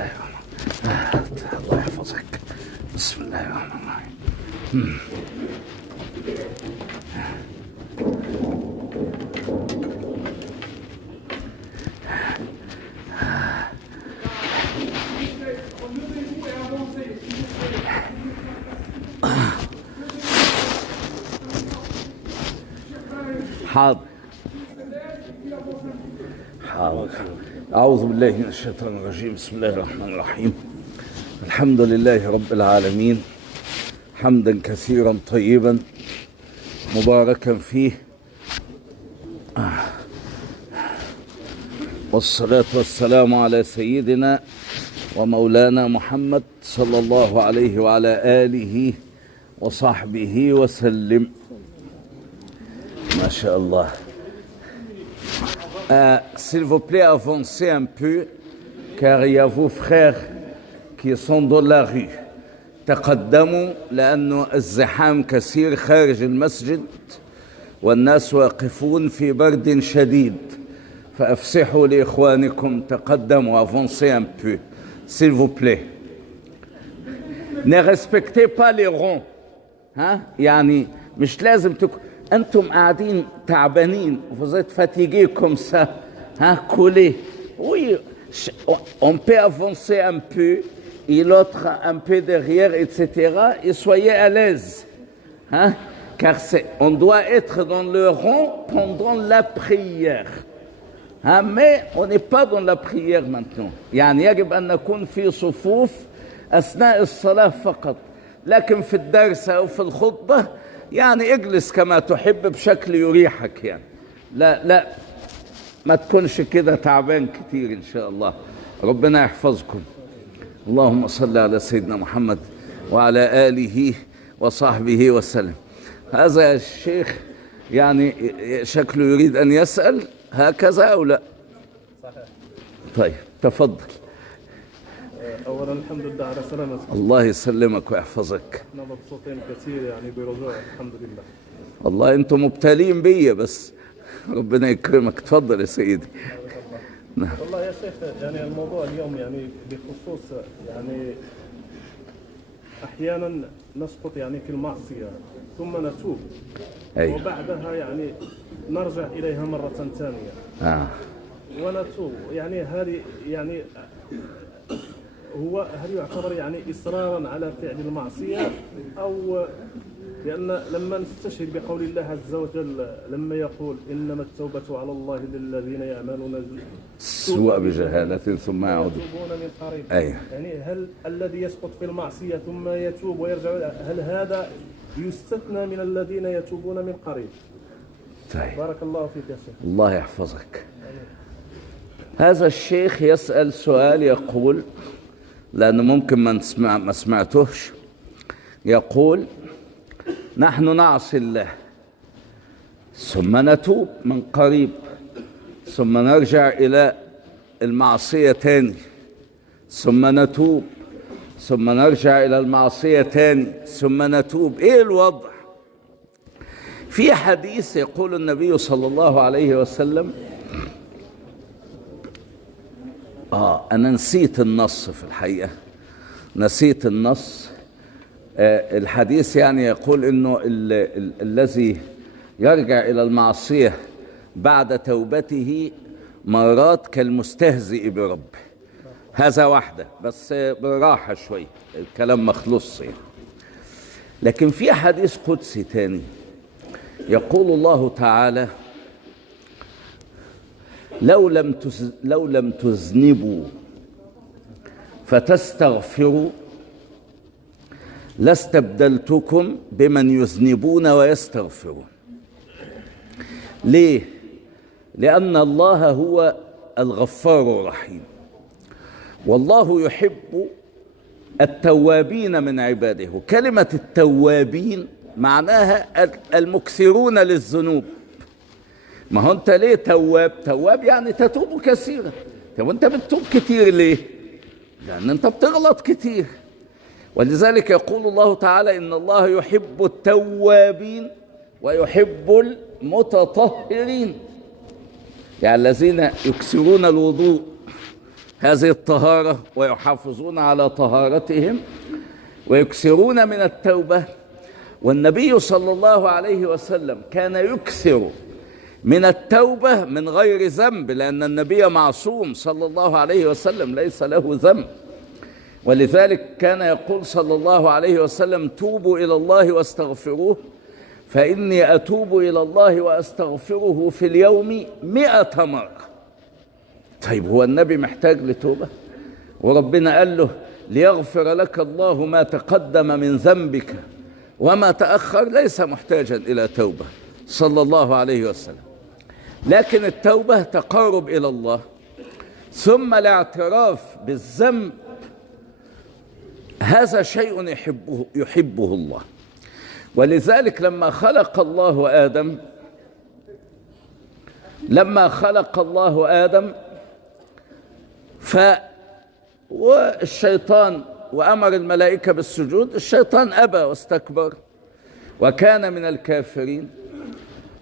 الله الرحمن الرحيم. الله يحفظك. بسم الله الرحمن الرحيم. حاضر حاضر. أعوذ بالله من الشيطان الرجيم. بسم الله الرحمن الرحيم. الحمد لله رب العالمين، حمدا كثيرا طيبا مباركا فيه، والصلاة والسلام على سيدنا ومولانا محمد صلى الله عليه وعلى آله وصحبه وسلم. ما شاء الله. S'il vous plaît, avancez un peu, car il y a vos frères qui sont dans la rue. تقدموا لأنه الزحام كثير خارج المسجد والناس واقفون في برد شديد، فأفسحوا لإخوانكم. تقدموا. Avancez un peu, s'il vous plaît. Ne respectez pas les ronds. يعني مش لازم أنتم قاعدين تعبانين، vous êtes fatigués comme ça. Collez. Oui, on peut avancer un peu et l'autre un peu derrière, etc. Et soyez à l'aise. Car on doit être dans le rond pendant la prière. Mais on n'est pas dans la prière maintenant. يعني يجب أن نكون في صفوف أثناء الصلاة فقط، لكن في الدرس أو في الخطبة يعني اجلس كما تحب بشكل يريحك. يعني لا ما تكونش كده تعبان كتير إن شاء الله. ربنا يحفظكم. اللهم صل على سيدنا محمد وعلى آله وصحبه وسلم. هذا الشيخ يعني شكله يريد أن يسأل هكذا أو لا؟ صحيح. طيب تفضل. أولا الحمد لله على سلامتك. الله يسلمك ويحفظك. احنا مبسوطين كثير يعني برجوعك. الحمد لله. والله انتم مبتلين بيا، بس ربنا يكرمك. تفضل يا سيدي. والله يا شيخ يعني الموضوع اليوم يعني بخصوص يعني أحيانا نسقط يعني في المعصية ثم نتوب. أيوة. وبعدها يعني نرجع إليها مرة ثانية. ونتوب. يعني هذه يعني هل يعتبر يعني إصرارا على فعل المعصية، أو لأن لما نستشهد بقول الله عز وجل لما يقول إنما التوبة على الله للذين يعملون السوء بجهالة ثم يعودون من قريب. أيه. يعني هل الذي يسقط في المعصية ثم يتوب ويرجع، هل هذا يستثنى من الذين يتوبون من قريب؟ طيب. بارك الله فيك يا شيخ. الله يحفظك. هذا الشيخ يسأل سؤال يقول، لأنه ممكن ما سمعتوش، يقول نحن نعصي الله ثم نتوب من قريب، ثم نرجع إلى المعصية تاني، ثم نتوب، ثم نرجع إلى المعصية تاني، ثم نتوب. إيه الوضع؟ في حديث يقول النبي صلى الله عليه وسلم، أنا نسيت النص في الحقيقة، نسيت النص. الحديث يعني يقول إنه الذي يرجع إلى المعصية بعد توبته مرات كالمستهزئ بربه. هذا واحدة بس بالراحة شوي، الكلام مخلص يعني. لكن في حديث قدسي تاني يقول الله تعالى لو لم تذنبوا فتستغفروا لاستبدلتكم بمن يذنبون ويستغفرون. ليه؟ لأن الله هو الغفار الرحيم، والله يحب التوابين من عباده. وكلمة التوابين معناها المكثرون للذنوب. ما هو انت ليه تواب؟ تواب يعني تتوب كثيرا. طب وانت بتتوب كتير ليه؟ لأن انت بتغلط كتير. ولذلك يقول الله تعالى إن الله يحب التوابين ويحب المتطهرين، يعني الذين يكثرون الوضوء هذه الطهارة ويحافظون على طهارتهم ويكثرون من التوبة. والنبي صلى الله عليه وسلم كان يكثر من التوبة من غير ذنب، لأن النبي معصوم صلى الله عليه وسلم ليس له ذنب. ولذلك كان يقول صلى الله عليه وسلم: توبوا إلى الله واستغفروه فإني أتوب إلى الله وأستغفره في اليوم 100 مرة. طيب هو النبي محتاج لتوبة؟ وربنا قال له: ليغفر لك الله ما تقدم من ذنبك وما تأخر. ليس محتاجا إلى توبة صلى الله عليه وسلم، لكن التوبة تقارب إلى الله، ثم الاعتراف بالذنب هذا شيء يحبه الله. ولذلك لما خلق الله آدم والشيطان وأمر الملائكة بالسجود، الشيطان أبى واستكبر وكان من الكافرين.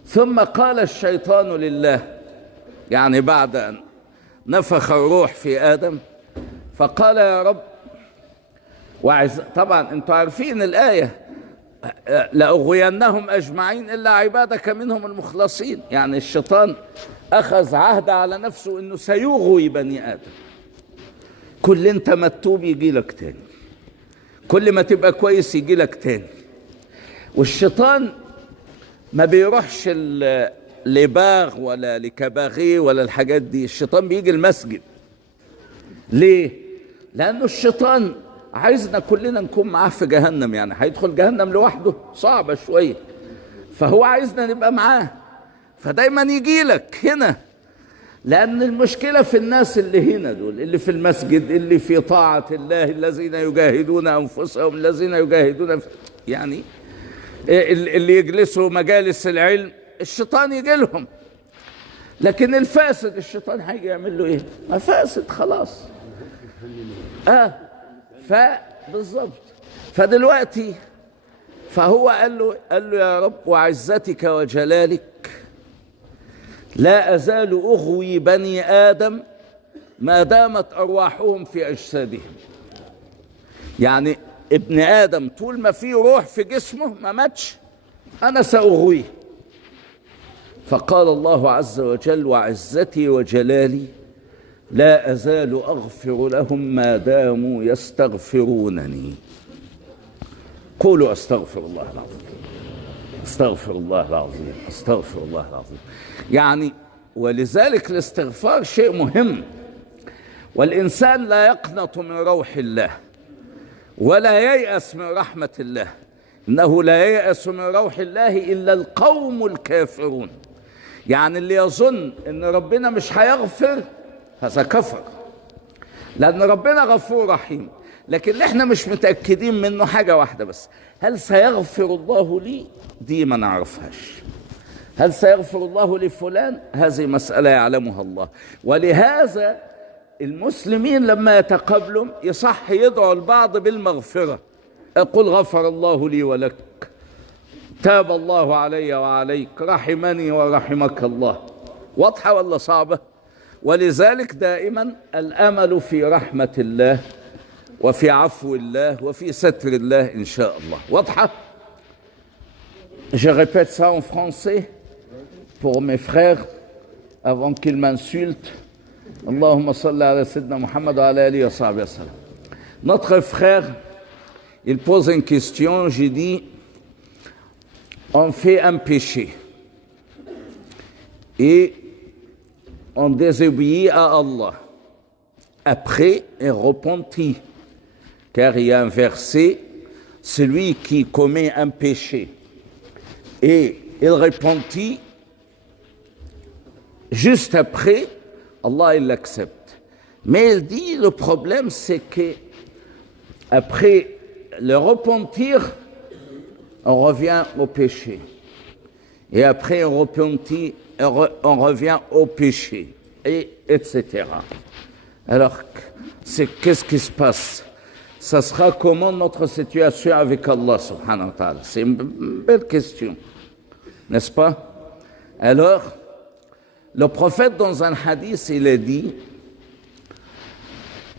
ثم قال الشيطان لله، يعني بعد أن نفخ الروح في آدم، فقال: يا رب طبعا انتوا عارفين الآية: لأغوينهم أجمعين إلا عبادك منهم المخلصين. يعني الشيطان أخذ عهد على نفسه أنه سيغوي بني آدم. كل انت ما تتوب يجي لك تاني، كل ما تبقى كويس يجي لك تاني. والشيطان ما بيروحش لباغ ولا لكباغي ولا الحاجات دي، الشيطان بيجي المسجد. ليه؟ لأنه الشيطان عايزنا كلنا نكون معاه في جهنم، يعني هيدخل جهنم لوحده صعبة شوية، فهو عايزنا نبقى معاه، فدايما يجي لك هنا. لأن المشكلة في الناس اللي هنا دول، اللي في المسجد، اللي في طاعة الله، الذين يجاهدون أنفسهم، الذين يجاهدون يعني اللي يجلسوا مجالس العلم، الشيطان يجي لهم. لكن الفاسد الشيطان هيجي يعمل له ايه؟ ما فاسد خلاص. بالظبط. فدلوقتي فهو قال له: يا رب وعزتك وجلالك لا أزال أغوي بني آدم ما دامت أرواحهم في أجسادهم. يعني ابن آدم طول ما فيه روح في جسمه ما ماتش، أنا سأغويه. فقال الله عز وجل: وعزتي وجلالي لا أزال أغفر لهم ما داموا يستغفرونني. قولوا: أستغفر الله العظيم، أستغفر الله العظيم، أستغفر الله العظيم. يعني ولذلك الاستغفار شيء مهم. والإنسان لا يقنط من روح الله ولا ييأس من رحمة الله. إنه لا ييأس من روح الله إلا القوم الكافرون. يعني اللي يظن إن ربنا مش هيغفر هذا كفر، لأن ربنا غفور رحيم. لكن اللي احنا مش متأكدين منه حاجة واحدة بس: هل سيغفر الله لي؟ دي ما نعرفهاش. هل سيغفر الله لفلان؟ هذه مسألة يعلمها الله. ولهذا المسلمين لما يتقابلوا يصح يدعو البعض بالمغفرة. أقول: غفر الله لي ولك، تاب الله علي وعليك، رحمني ورحمك الله. واضحة ولا صعبة؟ ولذلك دائما الأمل في رحمة الله وفي عفو الله وفي ستر الله إن شاء الله. واضحة؟ Je répète ça en français pour mes frères avant qu'ils m'insultent. Allahumma salli ala sayyidina Muhammad wa ala alihi wa sahbihi wa sallam. Notre frère, il pose une question. J'ai dit: on fait un péché et on désobéit à Allah. Après, on repentit. Car il y a un verset: celui qui commet un péché et il repentit, juste après, Allah il l'accepte. Mais il dit, le problème c'est que après le repentir, on revient au péché. Et après on repentit, on revient au péché, etc. Alors, qu'est-ce qui se passe? Ça sera comment notre situation avec Allah subhanahu wa ta'ala? C'est une belle question, n'est-ce pas? Alors, le prophète dans un hadith, il a dit: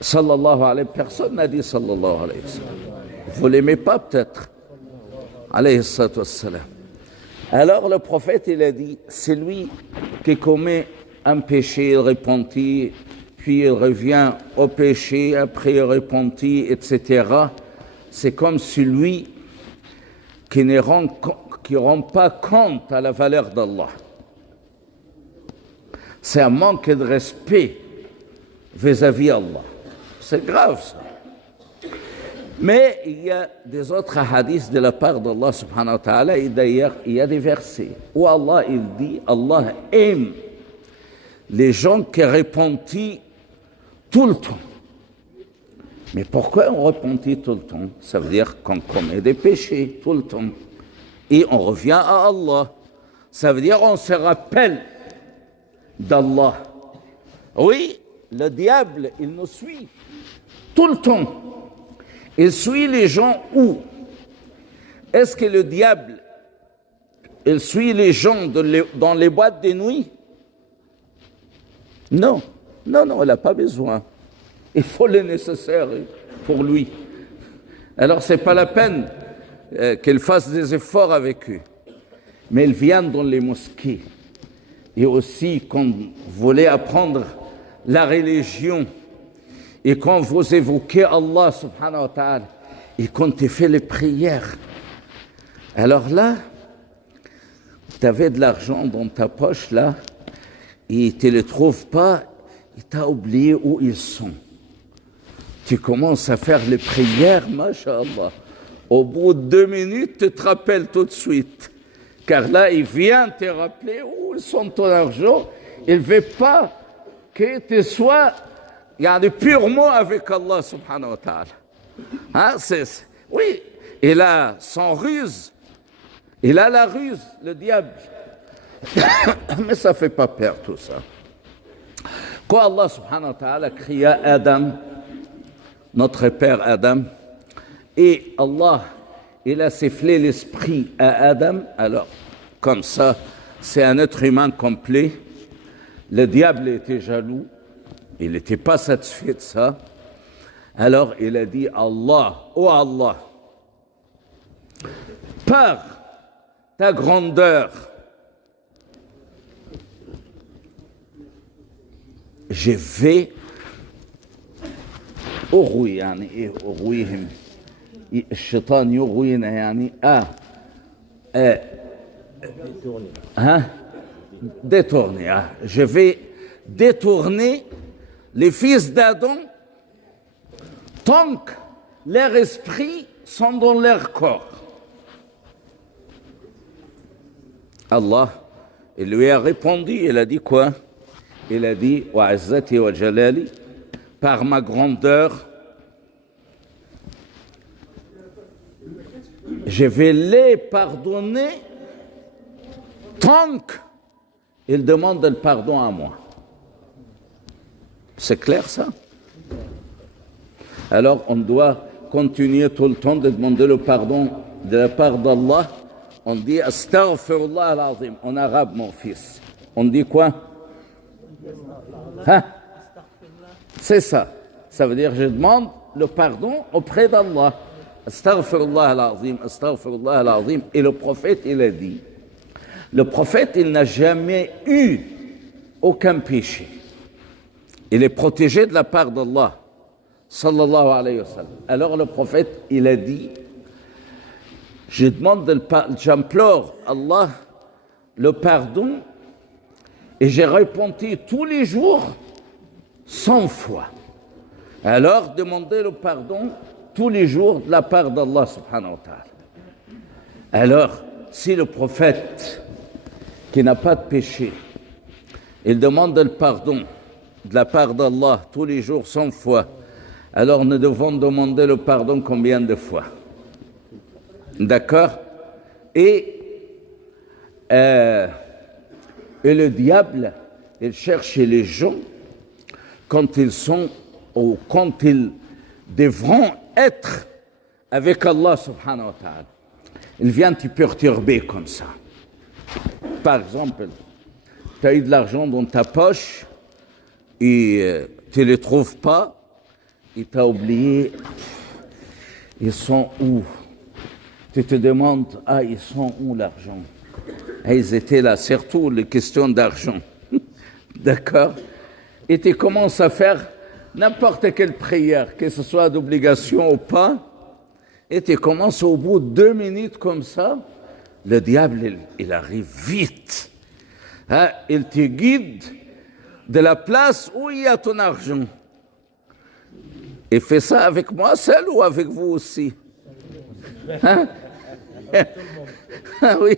Sallallahu alayhi, personne n'a dit sallallahu alayhi wa sallam. Vous ne l'aimez pas peut-être. Alayhi salatu wassalam. Alors le prophète, il a dit, c'est lui qui commet un péché, il repentit, puis il revient au péché, après il repentit, etc. C'est comme celui qui ne rend pas compte à la valeur d'Allah. C'est un manque de respect vis-à-vis d'Allah. C'est grave ça. Mais il y a des autres hadiths de la part d'Allah subhanahu wa ta'ala, et d'ailleurs il y a des versets où Allah il dit, Allah aime les gens qui repentent tout le temps. Mais pourquoi on repentit tout le temps? Ça veut dire qu'on commet des péchés tout le temps. Et on revient à Allah. Ça veut dire qu'on se rappelle d'Allah. Oui, le diable, il nous suit tout le temps. Il suit les gens où? Est-ce que le diable, il suit les gens dans les boîtes de nuit? Non, non, non, il n'a pas besoin. Il faut le nécessaire pour lui. Alors, ce n'est pas la peine qu'il fasse des efforts avec eux. Mais il vient dans les mosquées. Et aussi, quand vous voulez apprendre la religion, et quand vous évoquez Allah subhanahu wa ta'ala, et quand tu fais les prières, alors là, tu avais de l'argent dans ta poche, là, et tu ne le trouves pas, et tu as oublié où ils sont. Tu commences à faire les prières, masha'Allah. Au bout de 2 minutes, tu te rappelles tout de suite. Car là, il vient te rappeler où sont ton argent. Il ne veut pas que tu sois purement avec Allah subhanahu wa ta'ala. Hein, oui, il a son ruse. Il a la ruse, le diable. Mais ça ne fait pas peur tout ça. Quand Allah subhanahu wa ta'ala cria Adam, notre père Adam, et Allah, il a sifflé l'esprit à Adam, alors comme ça, c'est un être humain complet. Le diable était jaloux, il n'était pas satisfait de ça. Alors il a dit Allah, oh Allah, par ta grandeur, je vais أغوي يعني إيه أغويهم الشيطان يغوينا يعني détourner. Je vais détourner les fils d'Adam tant que leurs esprits sont dans leur corps. Allah, il lui a répondu, il a dit quoi? Il a dit wa izzati wa jalali, par ma grandeur, je vais les pardonner tant qu'ils demandent le pardon à moi. C'est clair ça? Alors on doit continuer tout le temps de demander le pardon de la part d'Allah. On dit astaghfirullah al-azim en arabe, mon fils. On dit quoi? Hein? C'est ça. Ça veut dire je demande le pardon auprès d'Allah. Astaghfirullah al-azim, astaghfirullah al-azim. Et le prophète, il a dit, le prophète, il n'a jamais eu aucun péché. Il est protégé de la part d'Allah, sallallahu alayhi wa sallam. Alors le prophète, il a dit, j'implore Allah le pardon et j'ai repenti tous les jours 100 fois. Alors, demandez le pardon tous les jours de la part d'Allah subhanahu wa ta'ala. Alors, si le prophète qui n'a pas de péché, il demande le pardon de la part d'Allah tous les jours 100 fois, alors nous devons demander le pardon combien de fois? D'accord? Et le diable, il cherche les gens quand ils sont ou quand ils devront être avec Allah subhanahu wa ta'ala. Il vient te perturber comme ça. Par exemple, tu as eu de l'argent dans ta poche et tu ne le trouves pas il t'a oublié, ils sont où? Tu te demandes, ah, ils sont où l'argent? Et ils étaient là, surtout les questions d'argent. D'accord? Et tu commences à faire n'importe quelle prière, que ce soit d'obligation ou pas, et tu commences au bout de 2 minutes comme ça, le diable, il arrive vite. Hein? Il te guide de la place où il y a ton argent. Et fais ça avec moi seul ou avec vous aussi? Hein? Oui,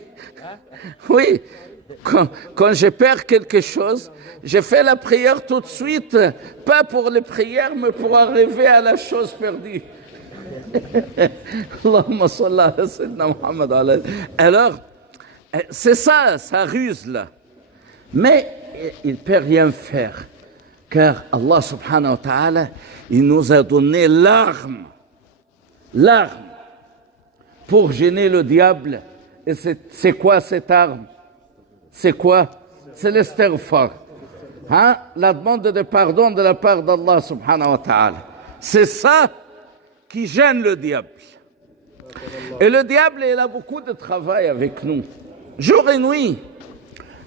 oui. Quand je perds quelque chose, je fais la prière tout de suite, pas pour les prières, mais pour arriver à la chose perdue. Allahumma salli ala sayyidina Muhammad. Alors, c'est ça, ça ruse là. Mais il ne peut rien faire, car Allah subhanahu wa ta'ala, il nous a donné l'arme pour gêner le diable. Et c'est quoi cette arme? C'est quoi? C'est l'istighfar. Hein? La demande de pardon de la part d'Allah subhanahu wa ta'ala. C'est ça qui gêne le diable. Et le diable, il a beaucoup de travail avec nous, jour et nuit.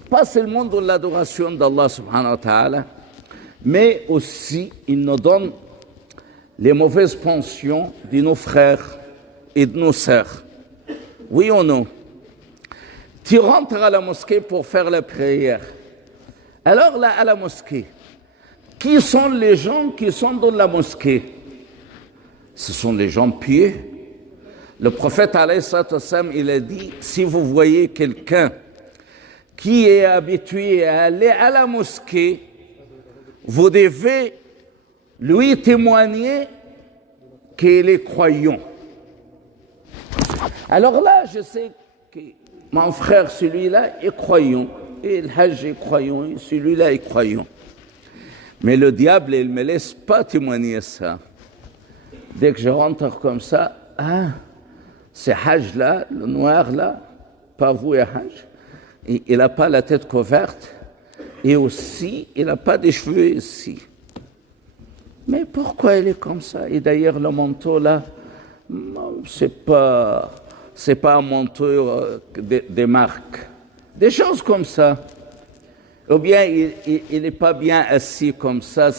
Pas seulement dans l'adoration d'Allah subhanahu wa ta'ala, mais aussi il nous donne les mauvaises pensions de nos frères et de nos sœurs. Oui ou non? Tu rentres à la mosquée pour faire la prière. Alors là, à la mosquée, qui sont les gens qui sont dans la mosquée? Ce sont les gens pieux. Le prophète, alayhi salatu wassalam, il a dit, si vous voyez quelqu'un qui est habitué à aller à la mosquée, vous devez lui témoigner qu'il est croyant. Alors là, je sais que mon frère, celui-là, est croyant. Et le Hajj est croyant, et celui-là est croyant. Mais le diable, il ne me laisse pas témoigner ça. Dès que je rentre comme ça, ah, c'est Hajj là, le noir là, pas vous et Hajj. Et il n'a pas la tête couverte, et aussi, il n'a pas des cheveux ici. Mais pourquoi il est comme ça? Et d'ailleurs, le manteau là, c'est pas un manteau des marques. Des choses comme ça. Ou bien il n'est pas bien assis comme ça,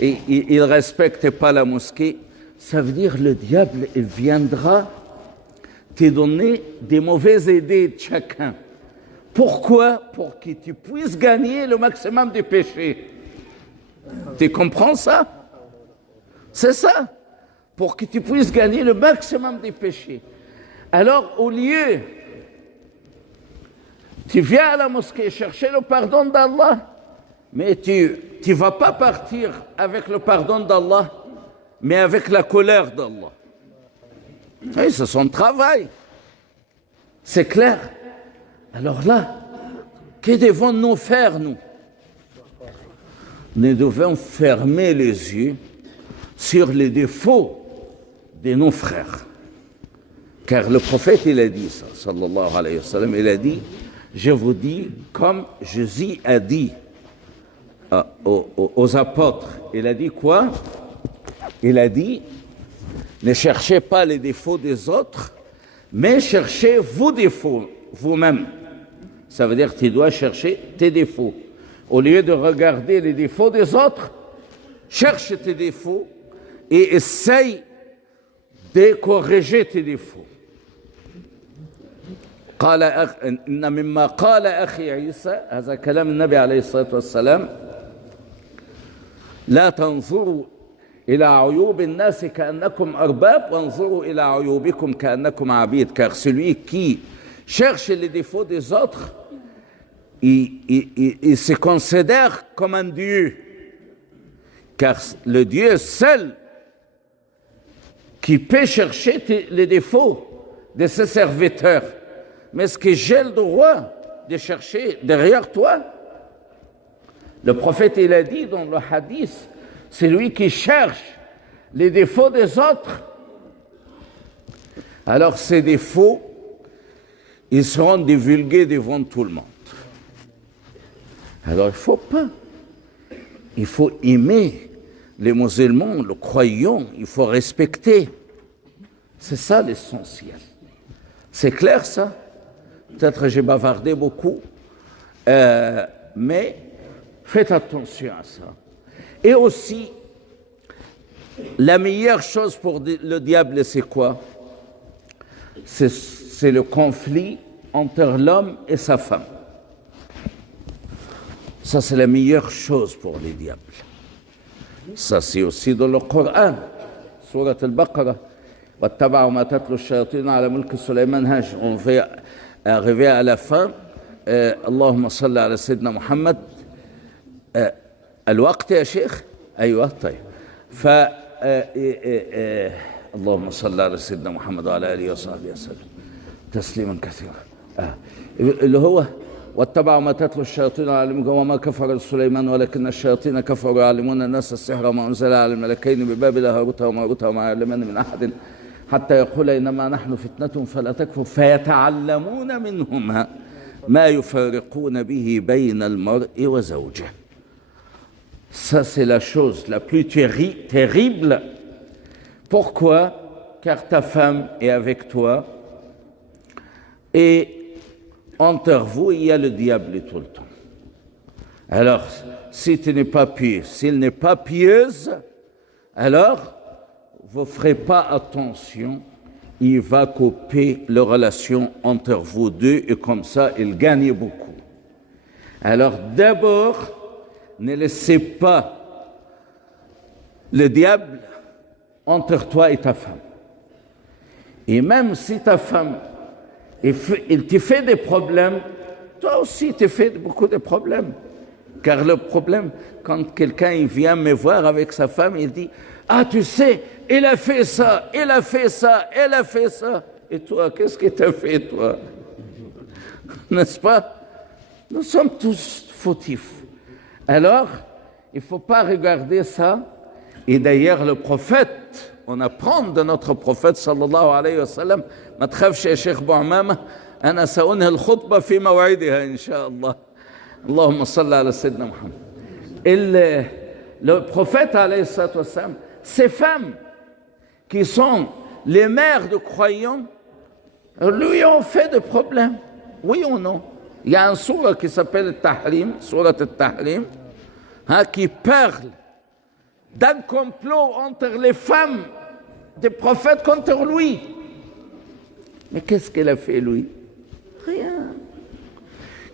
il ne respecte pas la mosquée. Ça veut dire le diable, il viendra te donner des mauvaises idées de chacun. Pourquoi? Pour que tu puisses gagner le maximum de péchés. Tu comprends ça? C'est ça. Pour que tu puisses gagner le maximum de péchés. Alors, au lieu, tu viens à la mosquée chercher le pardon d'Allah, mais tu ne vas pas partir avec le pardon d'Allah, mais avec la colère d'Allah. Oui, c'est son travail. C'est clair. Alors là, que devons-nous faire, nous? Nous devons fermer les yeux sur les défauts de nos frères. Car le prophète, il a dit ça, sallallahu alayhi wa sallam, il a dit, je vous dis, comme Jésus a dit aux apôtres, il a dit quoi? Il a dit, ne cherchez pas les défauts des autres, mais cherchez vos défauts vous-même. Ça veut dire que tu dois chercher tes défauts. Au lieu de regarder les défauts des autres, cherche tes défauts et essaye de corriger tes défauts. قال إن مما قال أخي عيسى هذا كلام النبي عليه الصلاة والسلام لا تنظروا إلى عيوب الناس كأنكم أرباب وانظروا إلى عيوبكم كأنكم عبيد. Car celui qui cherche les défauts des autres, il se considère comme un Dieu. Car le Dieu seul qui peut chercher les défauts de ses serviteurs. Mais est-ce que j'ai le droit de chercher derrière toi? Le prophète, il a dit dans le hadith, c'est lui qui cherche les défauts des autres. Alors ces défauts, ils seront divulgués devant tout le monde. Alors il ne faut pas. Il faut aimer les musulmans, le croyant, il faut respecter. C'est ça l'essentiel. C'est clair ça? Peut-être que j'ai bavardé beaucoup, mais faites attention à ça. Et aussi, la meilleure chose pour le diable, c'est quoi? C'est le conflit entre l'homme et sa femme. Ça, c'est la meilleure chose pour les diables. Ça, c'est aussi dans le Coran, Surat al-Baqarah. واتبعوا ما تتلو الشياطين على ملك سليمان هاج. On va arriver à la fin. اللهم صل على سيدنا محمد. الوقت يا شيخ؟ أيوة طيب. اللهم صل على سيدنا محمد وعلى آله وصحبه وسلم تسليما كثيرا. اللي هو واتبعوا ما تتلو الشياطين على ملك وما كفر سليمان ولكن الشياطين كفروا يعلمون الناس السحر وما أنزل على الملكين ببابل هاروت وماروت وما يعلمان من أحد حتى يقول إنما نحن فتنة فلا تكفر فيتعلمون منهما ما يفارقون به بين المرء وزوجه. Ça, c'est la chose la plus terrible. Pourquoi? Car ta femme est avec toi et entre vous, il y a le diable tout le temps. Alors, si tu n'es pas pieux, s'il n'est pas pieuse, alors vous ne ferez pas attention, il va couper la relation entre vous deux et comme ça, il gagne beaucoup. Alors d'abord, ne laissez pas le diable entre toi et ta femme. Et même si ta femme, il te fait des problèmes, toi aussi tu fais beaucoup de problèmes. Car le problème, quand quelqu'un il vient me voir avec sa femme, il dit « Ah, tu sais, il a fait ça, il a fait ça, elle a fait ça. » Et toi, qu'est-ce que tu as fait, toi? N'est-ce pas? Nous sommes tous fautifs. Alors, il ne faut pas regarder ça. Et d'ailleurs, le prophète, on apprend de notre prophète, sallallahu alayhi wa sallam, « Ma tkhafsh ya Cheikh Bou'amama, ana sa'unha al-khutba fi maw'idiha, incha'Allah. » Allahumma salli ala Sayyidina Muhammad. Et le prophète, alayhi salatu wa sallam, ces femmes qui sont les mères de croyants, lui ont fait des problèmes. Oui ou non? Il y a un sourate qui s'appelle Tahrim, sourate Tahrim, qui parle d'un complot entre les femmes des prophètes contre lui. Mais qu'est-ce qu'elle a fait, lui? Rien.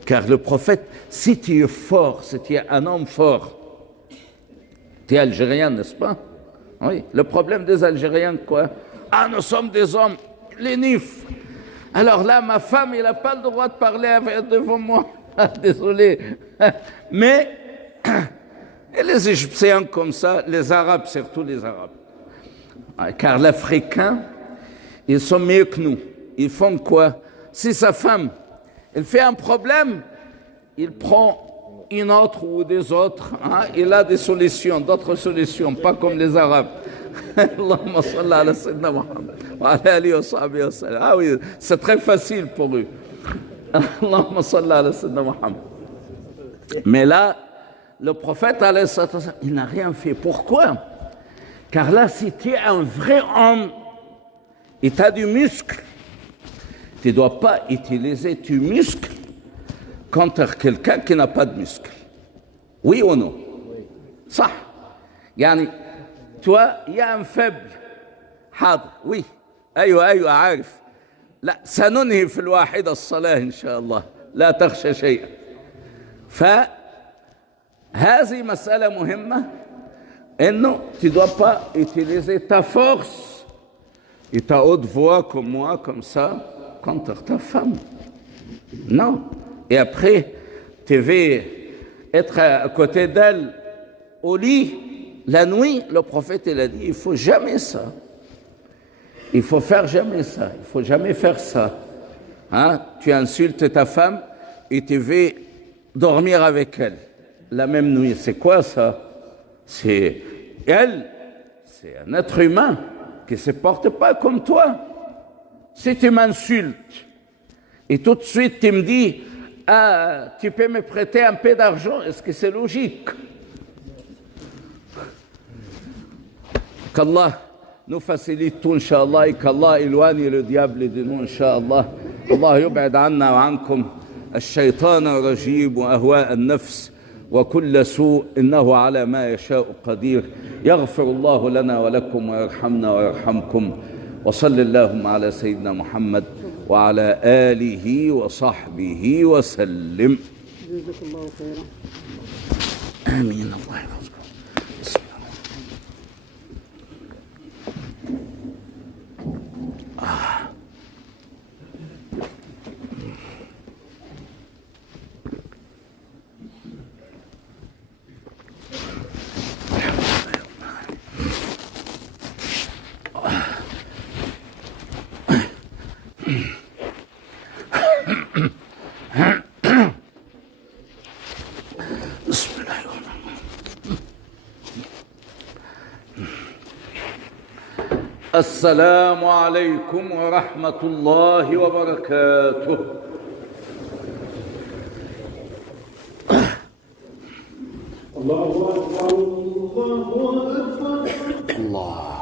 Car le prophète, si tu es fort, si tu es un homme fort, tu es algérien, n'est-ce pas? Oui. Le problème des Algériens, quoi? Ah, nous sommes des hommes, les nifs. Alors là, ma femme, elle n'a pas le droit de parler devant moi. Désolé. Mais, et les Égyptiens comme ça, les Arabes, surtout les Arabes. Car l'Africain, ils sont mieux que nous. Ils font quoi? Si sa femme, elle fait un problème, il prend une autre ou des autres. Il a des solutions, d'autres solutions, pas comme les Arabes. Allahumma salli ala Sayyidina Muhammad wa ala alihi wa sahbihi wa sallam. Ah oui, c'est très facile pour eux. Allahumma salli ala Sayyidina Muhammad. Mais là, le prophète, il n'a rien fait. Pourquoi? Car là, si tu es un vrai homme et tu as du muscle, tu ne dois pas utiliser tes muscles contre quelqu'un qui n'a pas de muscle. Oui ou non? Oui. Ça. Yani, toi, il y a un faible. حاضر. Oui. أيوة عارف. لا سننهي في الواحدة الصلاة إن شاء الله. لا تخشى شيئا. فهذه مسألة مهمة إنه tu ne dois pas utiliser ta force et ta haute voix comme moi, comme ça, contre ta femme. Non. Et après, tu veux être à côté d'elle au lit. La nuit, le prophète, il a dit, il ne faut jamais ça. Il faut faire jamais ça. Il ne faut jamais faire ça. Tu insultes ta femme et tu veux dormir avec elle la même nuit. C'est quoi ça? C'est elle, c'est un être humain qui ne se porte pas comme toi. Si tu m'insultes et tout de suite tu me dis, ah, tu peux me prêter un peu d'argent, est-ce que c'est logique? qu'Allah nous facilite tout, Inch'Allah, et qu'Allah éloigne le diable de nous, Inch'Allah. Allah يبعد عنا وعنكم الشيطان الرجيم وأهواء النفس وكل سوء، إنه على ما يشاء قدير. يغفر الله لنا ولكم ويرحمنا ويرحمكم. وصل اللهم على سيدنا محمد وعلى آله وصحبه وسلم. جزاك الله خيرا. آمين. الله يرزقكم. بسم الله. بسم الله الرحمن الرحيم. السلام عليكم ورحمة الله وبركاته. الله أكبر الله أكبر. الله